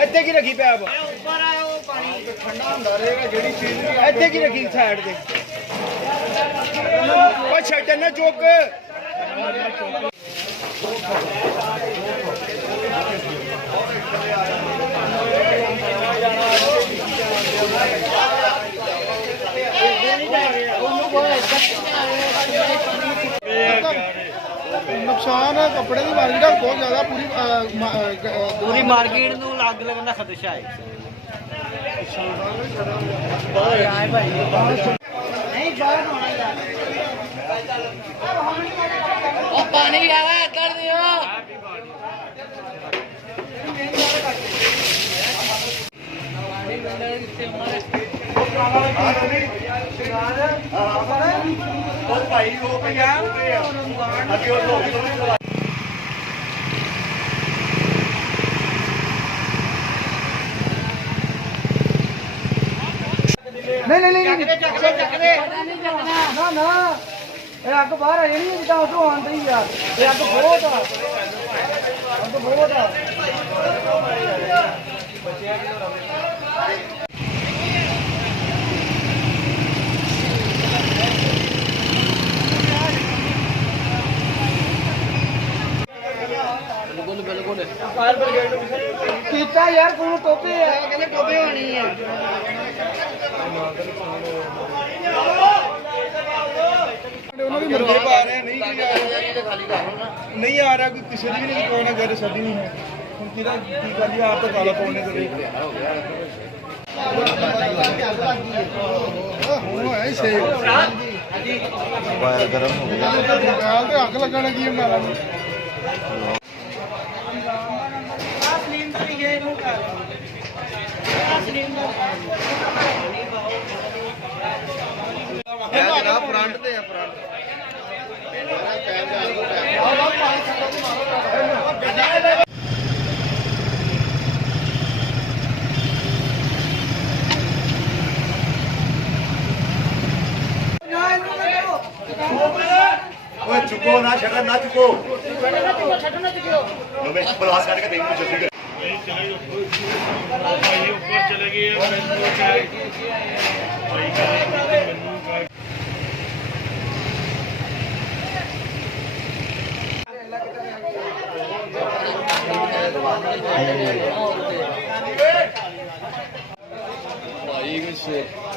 ਇੱਥੇ ਕੀ ਰੱਖੀ ਪੈਪ ਉੱਪਰ ਆ ਉਹ ਪਾਣੀ ਠੰਡਾ ਹੁੰਦਾ ਰਹੇਗਾ ਜਿਹੜੀ ਚੀਜ਼ ਇੱਥੇ ਕੀ ਰੱਖੀ ਸਾਈਡ ਤੇ ਉਹ ਛੱਡ ਨਾ ਚੁੱਕ नुकसान है कपड़े की मार्केट है बहुत ज्यादा पूरी मार्केट ਨੂੰ ਅੱਗ ਲੱਗਣ ਦਾ ਖਦਸ਼ਾ ਹੈ ਨਹੀਂ ਬਾਹਰ ਹੋਣਾ ਯਾਰ ਉਹ ਪਾਣੀ ਆਵਾ ਇੱਧਰ ਦਿਓ ਉਹ ਭਾਈ ਹੋ ਗਿਆ ਅੱਗੇ ਉਹ नहीं ना ना ये अग बाहर आई नहीं जिदा उधरों आंदी यार ये अग बहुत बिल्कुल कीता यार को टोपी है कहते टोपी होनी है नहीं आ रहा कोई किसी भी नहीं कोई ना घर सदी नहीं है किदा की गल है आप तो काला पाने करे हुन है सही वायर गरम हो गया गाल ते आग लगन लगी है गाल में सिलेंडर ये नु कर सिलेंडर जनाब फ्रंट ते है फ्रंट चुको ना छटन ना चुको प्रवास करके देंगे जल्दी ऊपर चले गए भाई